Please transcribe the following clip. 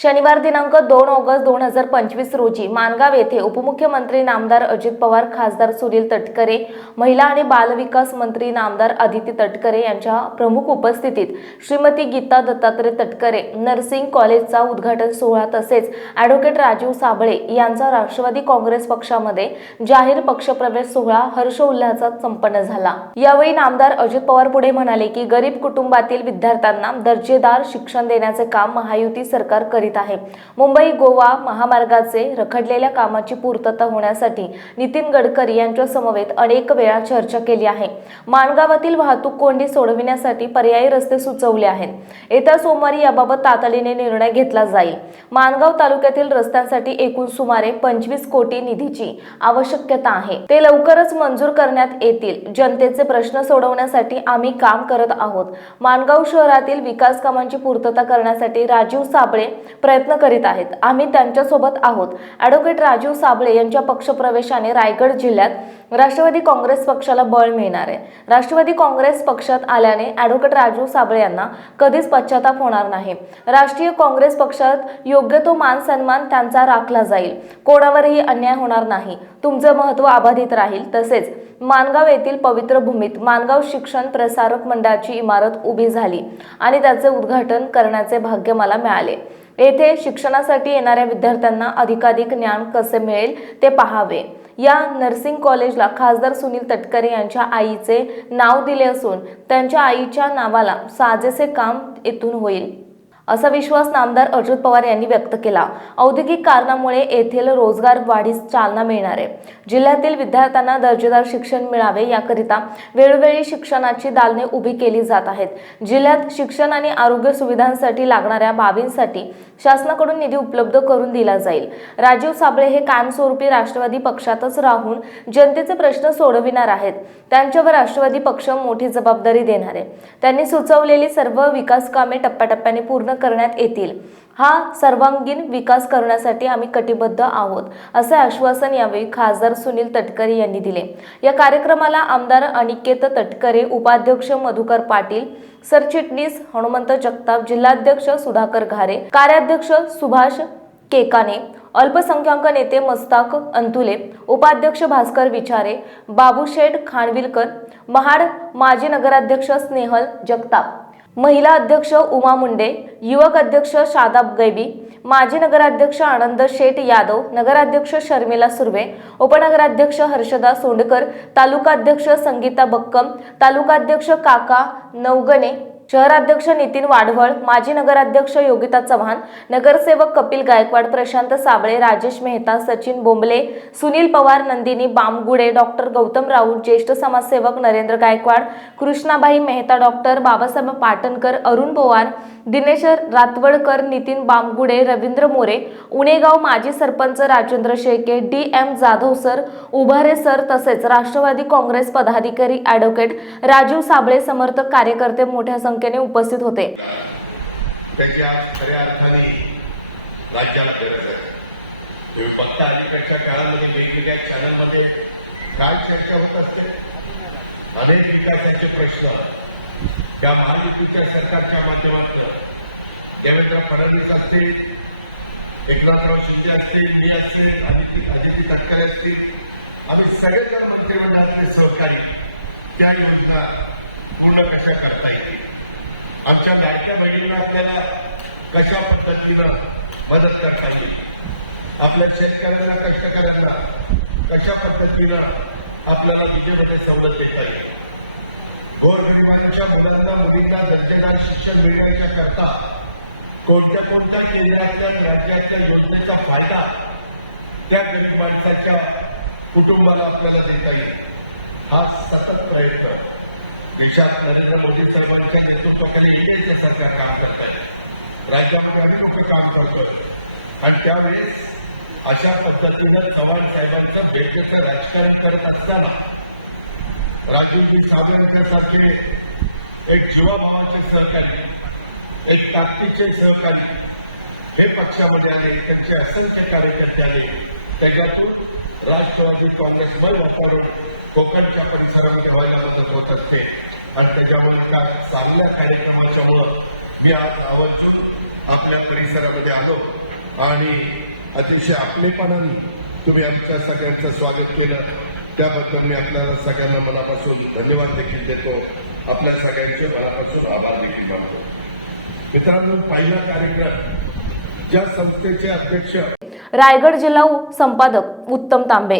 शनिवार दिनांक दोन ऑगस्ट दोन हजार पंचवीस रोजी मानगाव येथे उपमुख्यमंत्री नामदार अजित पवार खासदार सुनील तटकरे महिला आणि बालविकास मंत्री नामदार आदिती तटकरे यांच्या प्रमुख उपस्थितीत श्रीमती गीता दत्तात्रय तटकरे नर्सिंग कॉलेजचा उद्घाटन सोहळा तसेच ॲडव्होकेट राजीव साबळे यांचा राष्ट्रवादी काँग्रेस पक्षामध्ये जाहीर पक्षप्रवेश सोहळा हर्षोल्हासात संपन्न झाला. यावेळी नामदार अजित पवार पुढे म्हणाले की गरीब कुटुंबातील विद्यार्थ्यांना दर्जेदार शिक्षण देण्याचे काम महायुती सरकार करीत करीत आहे. मुंबई गोवा महामार्गाचे रखडलेल्या कामाची पूर्तता होण्यासाठी नितीन गडकरी यांच्या समवेत अनेक वेळा चर्चा केली आहे. माणगावातील वाहतूक कोंडी सोडविण्यासाठी पर्यायी रस्ते सुचवले आहेत. येत्या सोमवारी याबाबत तातडीने निर्णय घेतला जाईल. माणगाव तालुक्यातील रस्त्यांसाठी एकूण सुमारे पंचवीस कोटी निधीची आवश्यकता आहे. ते लवकरच मंजूर करण्यात येतील. जनतेचे प्रश्न सोडवण्यासाठी आम्ही काम करत आहोत. माणगाव शहरातील विकास कामांची पूर्तता करण्यासाठी राजीव साबळे प्रयत्न करीत आहेत. आम्ही त्यांच्यासोबत आहोत. ॲडव्होकेट राजीव साबळे यांच्या पक्षप्रवेशाने रायगड जिल्ह्यात राष्ट्रवादी काँग्रेस पक्षाला बळ मिळणार आहे. राष्ट्रवादी काँग्रेस पक्षात आल्याने ॲडव्होकेट राजीव साबळे यांना कधीच पश्चाताप होणार नाही. राष्ट्रीय काँग्रेस पक्षात योग्य तो मान सन्मान त्यांचा राखला जाईल. कोणावरही अन्याय होणार नाही. तुमचं महत्त्व अबाधित राहील. तसेच माणगाव येथील पवित्र भूमीत माणगाव शिक्षण प्रसारक मंडळाची इमारत उभी झाली आणि त्याचे उद्घाटन करण्याचे भाग्य मला मिळाले. येथे शिक्षणासाठी येणाऱ्या विद्यार्थ्यांना अधिकाधिक ज्ञान कसे मिळेल ते पाहावे. या नर्सिंग कॉलेजला खासदार सुनील तटकरे यांच्या आईचे नाव दिले असून त्यांच्या आईच्या नावाला साजेसे काम येथून होईल. असा विश्वास नामदार अजित पवार यांनी व्यक्त केला. औद्योगिक कारणामुळे येथील रोजगार वाढीस चालना मिळणार आहे. जिल्ह्यातील विद्यार्थ्यांना दर्जेदार शिक्षण मिळावे याकरिता वेळोवेळी शिक्षणाची दालने उभी केली जात आहेत. जिल्ह्यात शिक्षण आणि आरोग्य सुविधांसाठी लागणाऱ्या बाबींसाठी शासनाकडून निधी उपलब्ध करून दिला जाईल. राजीव साबळे हे कायमस्वरूपी राष्ट्रवादी पक्षातच राहून जनतेचे प्रश्न सोडविणार आहेत. त्यांच्यावर राष्ट्रवादी पक्ष मोठी जबाबदारी देणार. आहे त्यांनी सुचवलेली सर्व विकास कामे टप्प्याटप्प्याने पूर्ण करण्यात येतील. हा सर्वांगीण विकास करण्यासाठी आम्ही कटिबद्ध आहोत असे आश्वासन यावेळी खासदार सुनील तटकरे यांनी दिले. या कार्यक्रमाला आमदार अनिकेत तटकरे उपाध्यक्ष मधुकर पाटील सरचिटणीस हनुमंत जगताप जिल्हाध्यक्ष सुधाकर घारे कार्याध्यक्ष सुभाष केकाने अल्पसंख्याक नेते मस्ताक अंतुले उपाध्यक्ष भास्कर विचारे बाबूशेठ खानविलकर महाड माजी नगराध्यक्ष स्नेहल जगताप. महिला अध्यक्ष उमा मुंडे युवक अध्यक्ष शादाब गैबी माजी नगराध्यक्ष आनंद शेठ यादव नगराध्यक्ष शर्मिला सुर्वे उपनगराध्यक्ष हर्षदा सोंडकर तालुकाध्यक्ष संगीता बक्कम तालुकाध्यक्ष काका नवगणे शहराध्यक्ष नितीन वाढवळ माजी नगराध्यक्ष योगिता चव्हाण नगरसेवक कपिल गायकवाड प्रशांत साबळे राजेश मेहता सचिन बोंबले सुनील पवार नंदिनी बामगुडे डॉक्टर गौतम राऊत ज्येष्ठ समाजसेवक नरेंद्र गायकवाड कृष्णाबाई मेहता डॉक्टर बाबासाहेब पाटणकर अरुण पवार दिनेश रातवडकर नितीन बामगुडे रवींद्र मोरे उणेगाव माजी sarpanch Rajendra Shelke D M Jadhav sir Ubhare sir तसेच राष्ट्रवादी काँग्रेस पदाधिकारी ॲडव्होकेट राजीव साबळे समर्थक कार्यकर्ते मोठ्या संख्येने उपस्थित होते. काय होत असते प्रश्न त्या महायुतीच्या सरकारच्या माध्यमातून देवेंद्र फडणवीस असतील एकनाथराव शिंदे असतील मी असतील आदित्य आदित्य तटकरे असतील Amen. अशा पद्धतीनं चव्हाण साहेबांचं बेटेचं राजकारण करत असताना राजूजी सावरकरसारखे एक जीवाभावाचे सहकारी एक ताकदीचे सहकारी हे पक्षामध्ये आले त्यांचे असंख्य कार्यकर्ते आले. त्याच्यातून राष्ट्रवादी काँग्रेस बल वापरून कोकणच्या परिसरामध्ये व्हायला मदत होत असते. आणि त्याच्यामुळे त्या चांगल्या कार्यक्रमाच्यामुळं मी आज आवाज आपल्या परिसरामध्ये आलो. आणि अतिशय आपलेपणाने तुम्ही आमच्या सगळ्यांचं स्वागत केलं. त्याबद्दल मी आपल्याला सगळ्यांना मनापासून धन्यवाद देखील देतो. आपल्या सगळ्यांचे मनापासून आभार देखील मानतो. मित्रांनो पहिला कार्यक्रम ज्या संस्थेचे अध्यक्ष रायगड जिल्हा संपादक उत्तम तांबे.